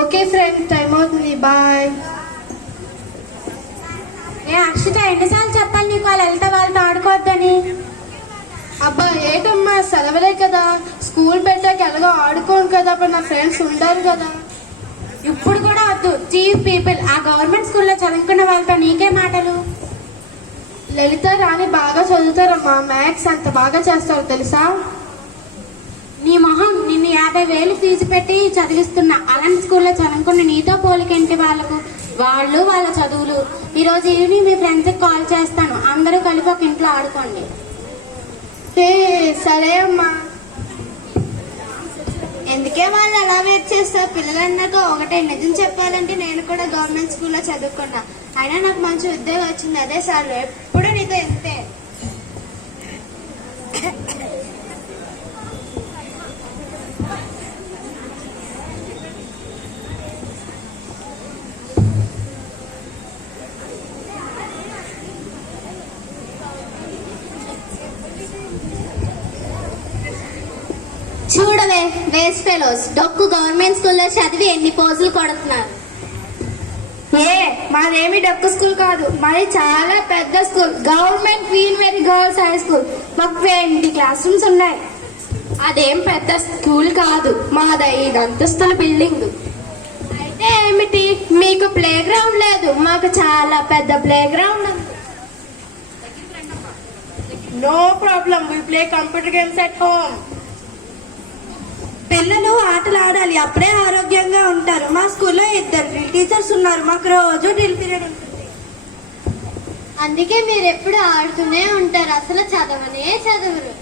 Okay friend, time అవుతుంది, bye. ఏ అక్షిత, ఎన్నిసార్లు చెప్పాలి నీకు వాళ్ళు వెళ్తే వాళ్ళతో ఆడుకోవద్దని? అబ్బా ఏటమ్మా, సెలవులే కదా, స్కూల్ పెట్టాక ఎలాగో ఆడుకోను కదా, అప్పుడు నా ఫ్రెండ్స్ ఉండరు కదా. ఇప్పుడు కూడా వద్దు. చీఫ్ పీపుల్, ఆ గవర్నమెంట్ స్కూల్లో చదువుకున్న వాళ్ళతో నీకే మాటలు. లలిత రాణి బాగా చదువుతారమ్మా, మ్యాథ్స్ అంత బాగా చేస్తారు తెలుసా. నీ మొహం, నిన్ను 50,000 ఫీజు పెట్టి చదివిస్తున్నా అలాంటి స్కూల్లో చదువుకున్న నీతో పోలికేంటి వాళ్ళకు? వాళ్ళు వాళ్ళ చదువులు. ఈరోజు ఈవినింగ్ మీ ఫ్రెండ్స్కి కాల్ చేస్తాను, అందరూ కలిపి ఒక ఇంట్లో ఆడుకోండి. సరే అమ్మా. ఎందుకే వాళ్ళు అలా వెయిట్ చేస్తారు? పిల్లలన్నాక ఒకటే, నిజం చెప్పాలంటే నేను కూడా గవర్నమెంట్ స్కూల్లో చదువుకున్నా, అయినా నాకు మంచి ఉద్యోగం వచ్చింది, అదే సార్లు ఎప్పుడు నీతో ఎంతే. చూడవే వేస్ట్ ఫెలోస్, డొక్కు గవర్నమెంట్ స్కూల్లో చదివి ఎన్ని పోజులు కొడుతున్నారు. మాదేమి డొక్కు స్కూల్ కాదు, మాది చాలా పెద్ద school, government Queen Mary girls high school. మాకు 20 క్లాస్ రూమ్స్ ఉన్నాయి. అదేం పెద్ద స్కూల్ కాదు, మాది 5 అంతస్తుల బిల్డింగ్. అయితే ఏమిటి, మీకు ప్లే గ్రౌండ్ లేదు, మాకు చాలా పెద్ద ప్లే గ్రౌండ్ ఉంది. No problem, we play computer games at home. పిల్లలు ఆటలు ఆడాలి, అప్పుడే ఆరోగ్యంగా ఉంటారు. మా స్కూల్లో 2 డ్రిల్ టీచర్స్ ఉన్నారు, మాకు రోజు డ్రిల్ పీరియడ్ ఉంటుంది. అందుకే మీరు ఎప్పుడు ఆడుతూనే ఉంటారు, అసలు చదవనే చదవరు.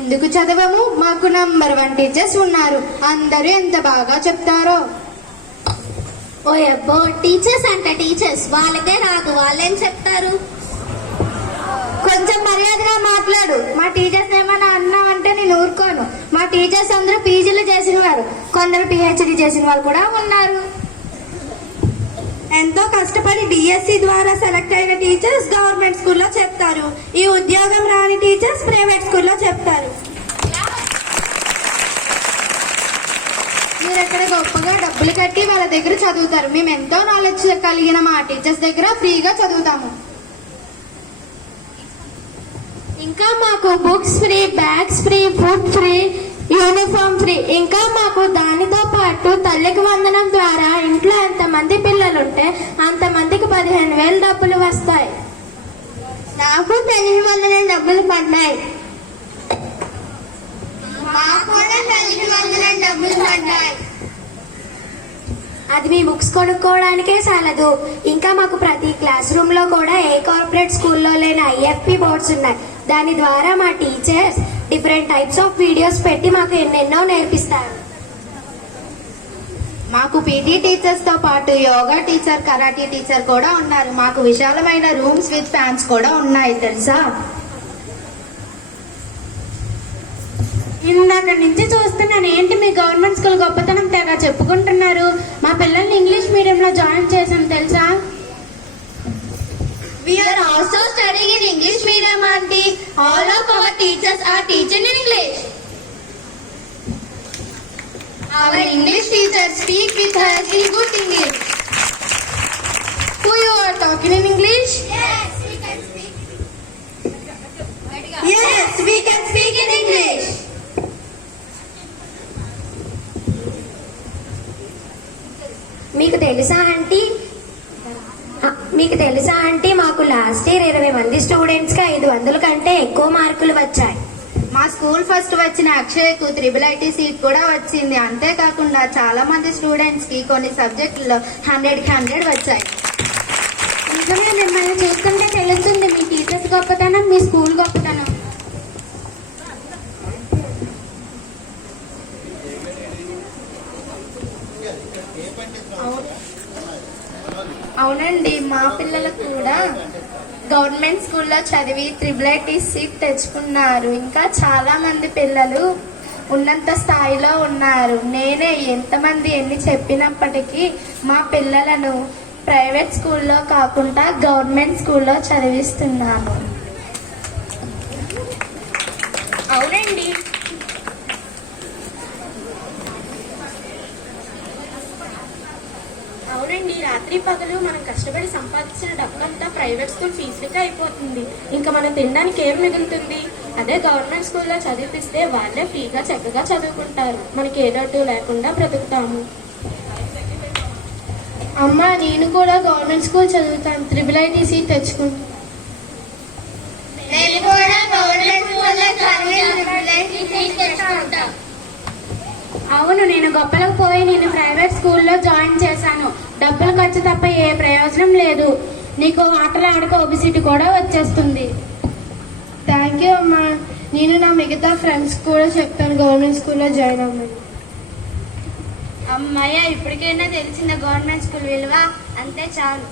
ఎందుకు చదవము? మాకు నంబర్ 1 టీచర్స్ ఉన్నారు, అందరూ ఎంత బాగా చెప్తారో. ఓ అబ్బో, టీచర్స్ అంటే టీచర్స్, వాళ్ళకే రాదు, వాళ్ళేం చెప్తారు? కొంచెం మర్యాదగా మాట్లాడు. మా టీచర్స్ ఏమన్నా అన్నా అంటే నేను ఊరుకోను. మా టీచర్స్ అందరూ పీజీలు చేసిన వారు, కొందరు పిహెచ్డి చేసిన వాళ్ళు కూడా ఉన్నారు. ఎంతో కష్టపడి డిఎస్సి ద్వారా సెలెక్ట్ అయిన టీచర్స్ గవర్నమెంట్ స్కూల్లో చెప్తారు, ఈ ఉద్యోగం రాని టీచర్స్ ప్రైవేట్ స్కూల్లో చెప్తారు. మీరు ఎక్కడ గొప్పగా డబ్బులు కట్టి వాళ్ళ దగ్గర చదువుతారు, మేము ఎంతో నాలెడ్జ్ కలిగిన మా టీచర్స్ దగ్గర ఫ్రీగా చదువుతాము. ఇంకా మాకు books free, bags free, food free, uniform free. ఇంకా మాకు దానితో పాటు తల్లికి వందనం ద్వారా ఇంట్లో ఎంతమంది పిల్లలుంటే అంతమందికి 15,000 డబ్బులు వస్తాయి. నాకు తల్లికి వందనం డబ్బులు పడ్డాయి. అది మీ బుక్స్ కొనుక్కోవడానికే చాలదు, ఇంకా మాకు ప్రతి క్లాస్ రూమ్ లో కూడా ఏ కార్పొరేట్ స్కూల్లో లేని IFP బోర్డ్స్ ఉన్నాయి. దాని ద్వారా మా teachers different types of videos పెట్టి మాకు ఎన్నెన్నో నేర్పిస్తారు. మాకు PT టీచర్స్ తో పాటు యోగా టీచర్, కరాటీ టీచర్ కూడా ఉన్నారు. మాకు విశాలమైన రూమ్స్ విత్ ఫ్యాన్స్ కూడా ఉన్నాయి తెలుసా. ఇందాక నుంచి చూస్తున్నాను, ఏంటి మీ గవర్నమెంట్ స్కూల్ గొప్పతనం తెగ చెప్పుకుంటున్నారు. మా పిల్లల్ని ఇంగ్లీష్ మీడియంలో జాయిన్ చేసాం తెలుసా. We are also studying in English medium, auntie. All of our teachers are teaching in English. Our English teachers speak with us in good English. Who you are talking in English? Yes, we can speak. Yes, we can speak in English. మీకు తెలుసా aunty, మాకు last year 20 మంది students కి 500 కంటే ఎక్కువ మార్కులు వచ్చాయి. మా స్కూల్ ఫస్ట్ వచ్చిన అక్షయ్కు IIIT సీట్ కూడా వచ్చింది. అంతేకాకుండా చాలా మంది స్టూడెంట్స్ కి కొన్ని సబ్జెక్టుల్లో 100కి 100 వచ్చాయి. నిజమే, మిమ్మల్ని చూస్తుంటే తెలుస్తుంది మీ టీచర్స్ గొప్పతనం, మీ స్కూల్ గొప్పతనం. అవునండి, మా పిల్లలకు కూడా గవర్నమెంట్ స్కూల్లో చదివి IIIT సీట్ తెచ్చుకున్నారు. ఇంకా చాలా మంది పిల్లలు ఉన్నంత స్థాయిలో ఉన్నారు. నేనే ఎంతమంది ఎన్ని చెప్పినప్పటికీ మా పిల్లలను ప్రైవేట్ స్కూల్లో కాకుండా గవర్నమెంట్ స్కూల్లో చదివిస్తున్నాను. అవునండి. అవునండి, రాత్రి పగలు మనం కష్టపడి సంపాదించిన డబ్బంతా ప్రైవేట్ స్కూల్ ఫీజులకే అయిపోతుంది. ఇంకా మనం తినడానికి ఏం మిగులుతుంది? అదే గవర్నమెంట్ స్కూల్లో చదివిపిస్తే వాళ్ళే ఫ్రీగా చక్కగా చదువుకుంటారు. మనకి ఏ లోటు లేకుండా బ్రతుకుతాము. అమ్మ, నేను కూడా గవర్నమెంట్ స్కూల్ చదువుతాను. IIIT సీట్ తెచ్చుకుంటాను. నేను కూడా గవర్నమెంట్ స్కూల్లో చదివి IIIT సీట్ తెచ్చుకుంటా. అవును, నేను గొప్పలకు పోయి నేను ప్రైవేట్ స్కూల్లో జాయిన్ చేశాను. డబ్బులు ఖర్చు తప్ప ఏ ప్రయోజనం లేదు. నీకు ఆటలు ఆడితే ఒబిసిటీ కూడా వచ్చేస్తుంది. థ్యాంక్ యూ అమ్మా. నేను నా మిగతా ఫ్రెండ్స్ కూడా చెప్తాను గవర్నమెంట్ స్కూల్లో జాయిన్ అవ్వమని. అమ్మయ్య, ఇప్పటికైనా తెలిసిన గవర్నమెంట్ స్కూల్ విలువ, అంతే చాలు.